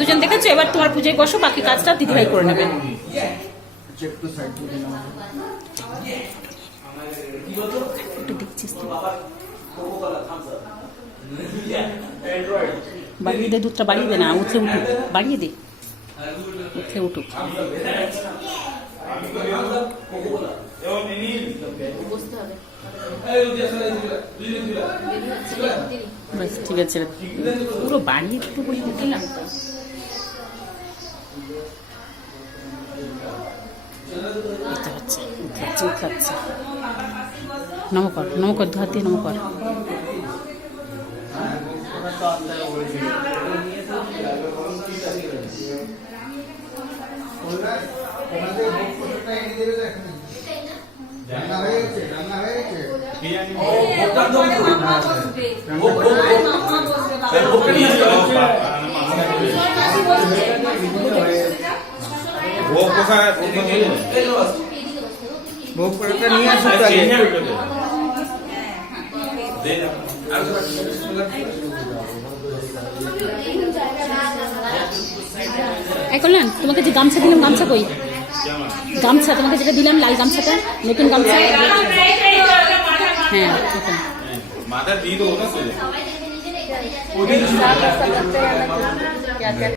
দুজন দেখেছো, এবার তোমার পুজোয় বসো, বাকি কাজটা দিদিভাই করে নেবেন। একটু দেখছিস তো, বাড়িয়ে দে, দুধটা বাড়িয়ে দে না, উঠে উঠুক, বাড়িয়ে দে, উঠে উঠুক। ঠিক আছে, পুরো বাড়িয়ে একটু করে দিলাম। উঠলাচ্ছে, নমকর নমকর, দু হাত দিয়ে নমকর। ভোগ করে নিয়ে আসো। কল্যাণ, তোমাকে যে গামছা দিলাম, গামছা কই? গামছা তোমাকে যেটা দিলাম, লাল গামছাটা, নতুন গামছা। হ্যাঁ, মাথা দিয়ে দেবো না।